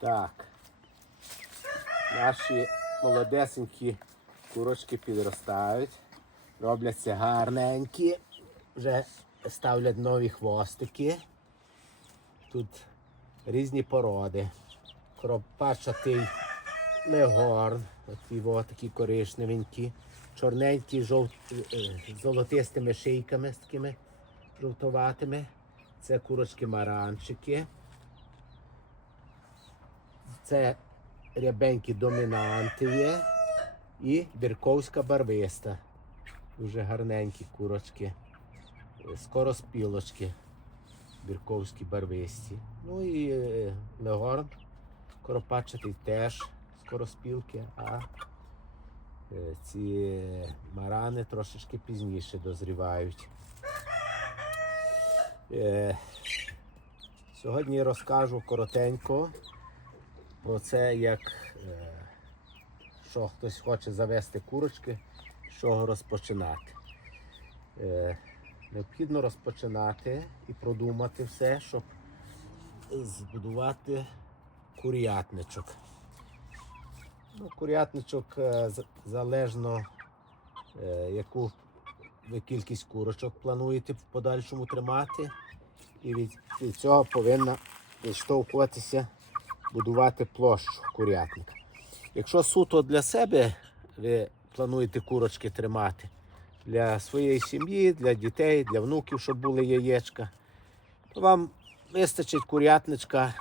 Так. Наші молодесенькі курочки підростають. Робляться гарненькі. Вже ставлять нові хвостики. Тут різні породи. Кропачатий легорн, такі, о, такі коричневенькі, чорненькі жов... е, з золотистими шийками, з такими жовтоватими. Це курочки маранчики. Це рябенькі домінанти є. І бірковська барвиста. Дуже гарненькі курочки. Е, Скороспілочки. Бірковські барвисті. Ну і е, легорн. Коропачатий теж скороспілки, а е, ці марани трошечки пізніше дозрівають. Сьогодні розкажу коротенько про це, як е, що хтось хоче завести курочки, з чого розпочинати. Е, Необхідно розпочинати і продумати все, щоб збудувати курятничок. Ну, курятничок е, залежно, яку ви кількість курочок плануєте в подальшому тримати. І від, від цього повинна відштовхуватися, будувати площу курятника. Якщо суто для себе ви плануєте курочки тримати для своєї сім'ї, для дітей, для внуків, щоб були яєчка, то вам вистачить курятничка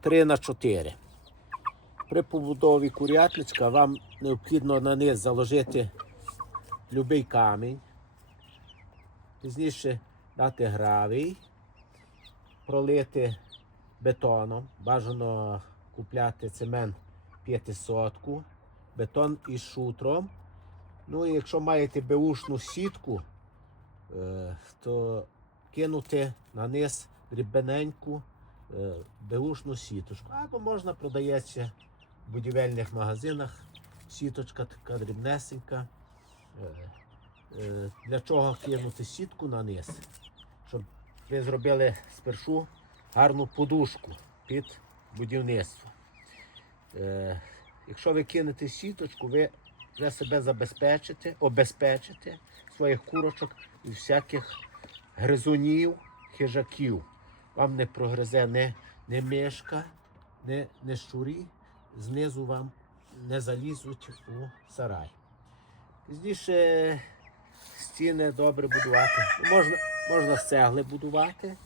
3 на 4. При побудові курятничка вам необхідно на низ заложити будь-який камінь, пізніше дати гравій, пролити бетоном. Бажано купляти цемент 500, бетон із шутром. Ну і якщо маєте беушну сітку, е, то кинути на низ дрібненьку е, беушну сіточку. Або можна продається в будівельних магазинах. Сіточка така дрібнесенька. Е, Для чого кинути сітку на низ? Щоб ви зробили спершу гарну подушку під будівництво. Е, Якщо ви кинете сіточку, ви вже себе забезпечите, обезпечите своїх курочок від всяких гризунів, хижаків. Вам не прогризе не, не мишка, не, не щурі, знизу вам не залізуть у сарай. Пізніше стіни добре будувати. Можна, можна з цегли будувати,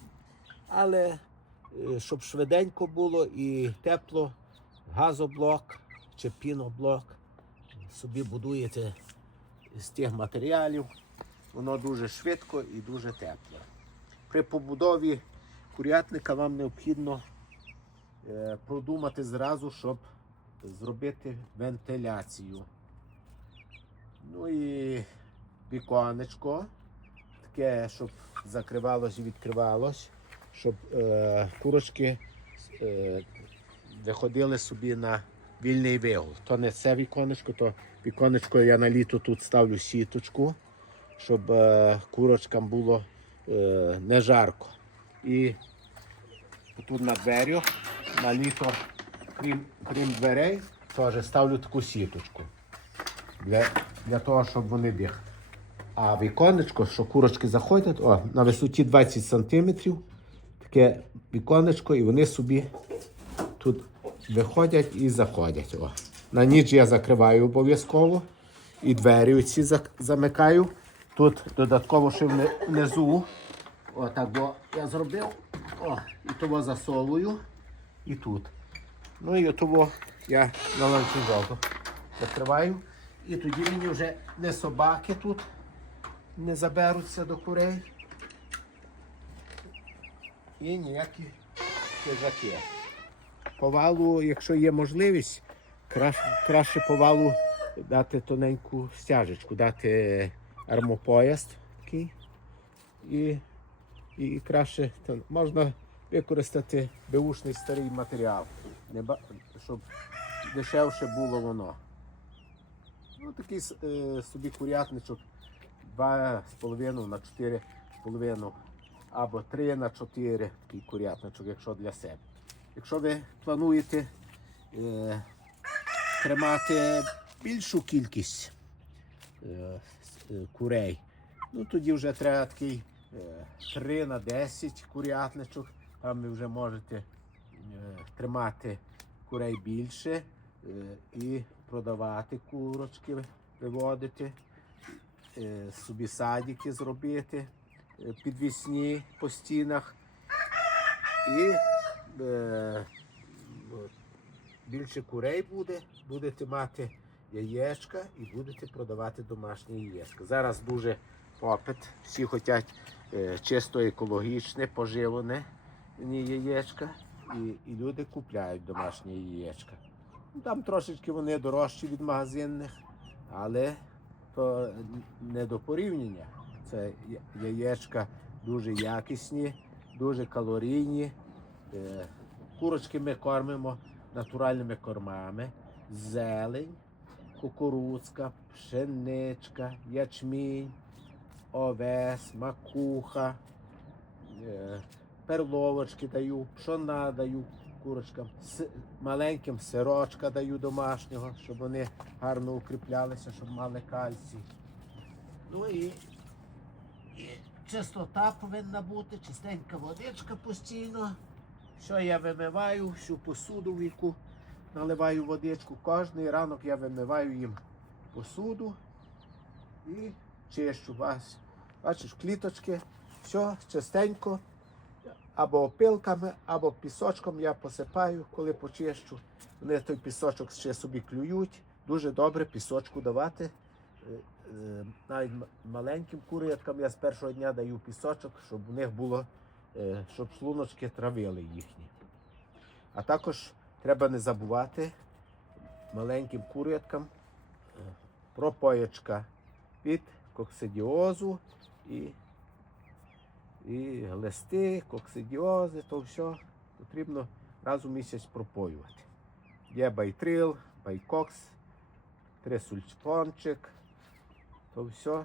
але щоб швиденько було і тепло, газоблок чи піноблок собі будуєте з тих матеріалів. Воно дуже швидко і дуже тепло. При побудові курятника вам необхідно е, продумати зразу, щоб зробити вентиляцію. Ну і віконечко, таке, щоб закривалось і відкривалось, щоб е, курочки е, виходили собі на вільний вигул. То не це віконечко, то віконечко я на літо тут ставлю сіточку, щоб е, курочкам було е, не жарко. І тут на дверю на літо, крім, крім дверей, теж ставлю таку сіточку для, для того, щоб вони бігли. А віконечко, що курочки заходять, о, на висоті 20 см, таке віконечко, і вони собі тут виходять і заходять. О. На ніч я закриваю обов'язково. І двері оці замикаю. Тут додатково ще внизу. О, так, бо я зробив. О, і того засовую. І тут. Ну і того я на ланцюжок закриваю. І тоді мені вже не собаки тут не заберуться до курей. І ніякі хижаки. Повалу, якщо є можливість, краще, повалу дати тоненьку стяжечку, дати армопояс такий. І, і краще то, можна використати беушний старий матеріал, щоб дешевше було воно. Ну, такий е, собі курятничок 2,5 на 4,5 або 3 на 4 такий курятничок, якщо для себе. Якщо ви плануєте е, тримати більшу кількість е, е, курей. Ну тоді вже треба такий е, 3 на 10 курятничок. Там ви вже можете е, тримати курей більше е, і продавати курочки, виводити, е, собі садики зробити підвісні по стінах. І е, більше курей буде, будете мати яєчка і будете продавати домашні яєчка. Зараз дуже попит. Всі хочуть е, чисто екологічне, поживлене яєчка. І, і люди купляють домашні яєчка. Ну, Там трошечки вони дорожчі від магазинних, але то не до порівняння. Це яєчка дуже якісні, дуже калорійні. Е, Курочки ми кормимо натуральними кормами, зелень, кукурудзка, пшеничка, ячмінь, овес, макуха, е, перловочки даю, пшона даю курочкам, маленьким сирочка даю домашнього, щоб вони гарно укріплялися, щоб мали кальцій. Ну і, чистота повинна бути, чистенька водичка постійно. Що я вимиваю, всю посуду, в яку наливаю водичку. Кожний ранок я вимиваю їм посуду і чищу вас. Бачиш, кліточки, все чистенько. Або опилками, або пісочком я посипаю, коли почищу. Вони той пісочок ще собі клюють. Дуже добре пісочку давати. Е, Навіть маленьким куряткам я з першого дня даю пісочок, щоб у них було, е, щоб шлуночки травили їхні. А також треба не забувати маленьким куряткам е, про від коксидіозу і, і глисти, коксидіози, то все потрібно раз у місяць пропоювати. Є байтрил, байкокс, трисульфончик, то все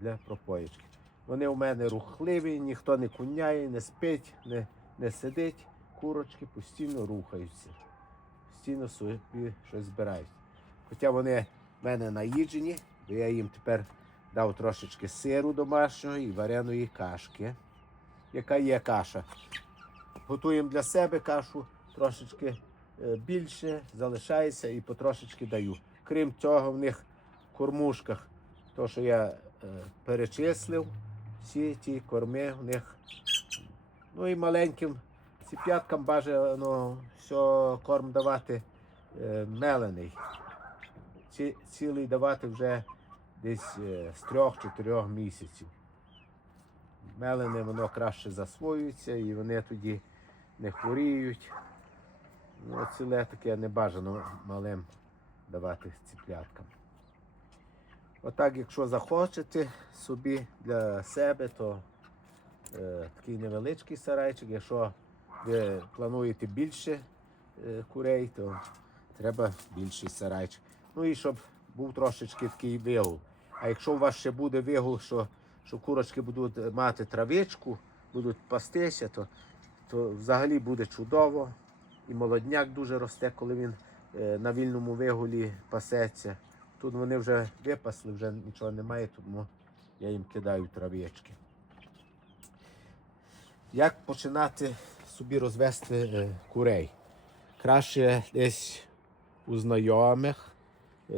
для пропоєчки. Вони у мене рухливі, ніхто не куняє, не спить, не, не сидить. Курочки постійно рухаються, постійно собі щось збирають. Хоча вони в мене наїджені, бо я їм тепер дав трошечки сиру домашнього і вареної кашки. Яка є каша? Готуємо для себе кашу трошечки е, більше, залишається і потрошечки даю. Крім цього, в них в кормушках, то, що я е, перечислив, всі ті корми в них. Ну і маленьким ціп'яткам бажано все корм давати е, мелений. Ці, цілий давати вже десь е, з трьох-чотирьох місяців. Мелене воно краще засвоюється і вони тоді не хворіють. Ну, ціле таке не бажано малим давати ціпляткам. Отак, якщо захочете собі для себе, то е, такий невеличкий сарайчик. Якщо ви плануєте більше е, курей, то треба більший сарайчик. Ну і щоб був трошечки такий вигул. А якщо у вас ще буде вигул, що, що курочки будуть мати травичку, будуть пастися, то, то взагалі буде чудово. І молодняк дуже росте, коли він е, на вільному вигулі пасеться. Тут вони вже випасли, вже нічого немає, тому я їм кидаю травички. Як починати собі розвести е, курей? Краще десь у знайомих е,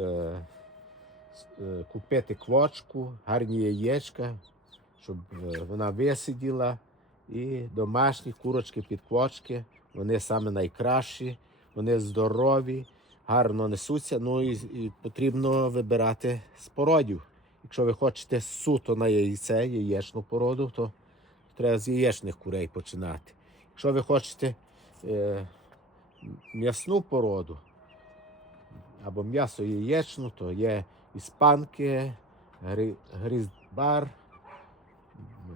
е, купити квочку, гарні яєчка, щоб вона висиділа. І домашні курочки під квочки, вони саме найкращі, вони здорові, гарно несуться. Ну і, і потрібно вибирати з породів. Якщо ви хочете суто на яйце, яєчну породу, то треба з яєчних курей починати. Якщо ви хочете е, м'ясну породу або м'ясо яєчну, то є іспанки, гри, грізбар,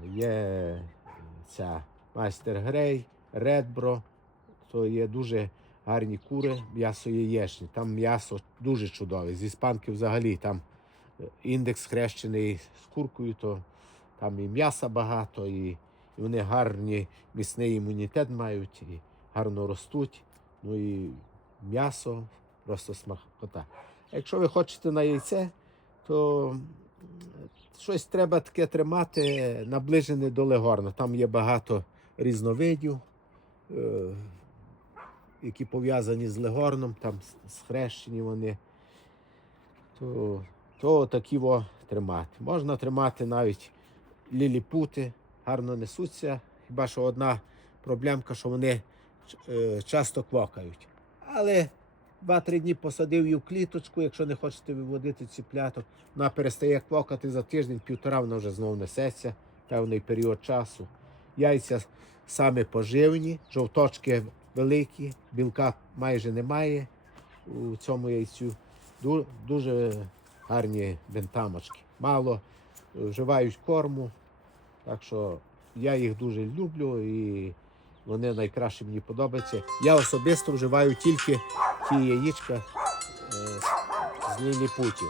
є ця майстер грей, редбро, то є дуже гарні кури, м'ясо яєчні. Там м'ясо дуже чудове. З іспанки взагалі там е, індекс хрещений з куркою, то там і м'яса багато, і, вони гарні міцний імунітет мають, і гарно ростуть. Ну і м'ясо, просто смакота. А якщо ви хочете на яйце, то щось треба таке тримати наближене до легорна. Там є багато різновидів, е, які пов'язані з легорном, там схрещені вони. То, то такі во тримати. Можна тримати навіть ліліпути, гарно несуться. Хіба що одна проблемка, що вони е, часто квакають. Але 2-3 дні посадив її в кліточку, якщо не хочете виводити ціпляток, вона перестає квакати за тиждень-півтора, вона вже знову несеться певний період часу. Яйця саме поживні, жовточки великі, білка майже немає у цьому яйцю. Дуже гарні бентамочки. Мало е, вживають корму, так що я їх дуже люблю і вони найкраще мені подобаються. Я особисто вживаю тільки ті яєчка е, з ліліпутів.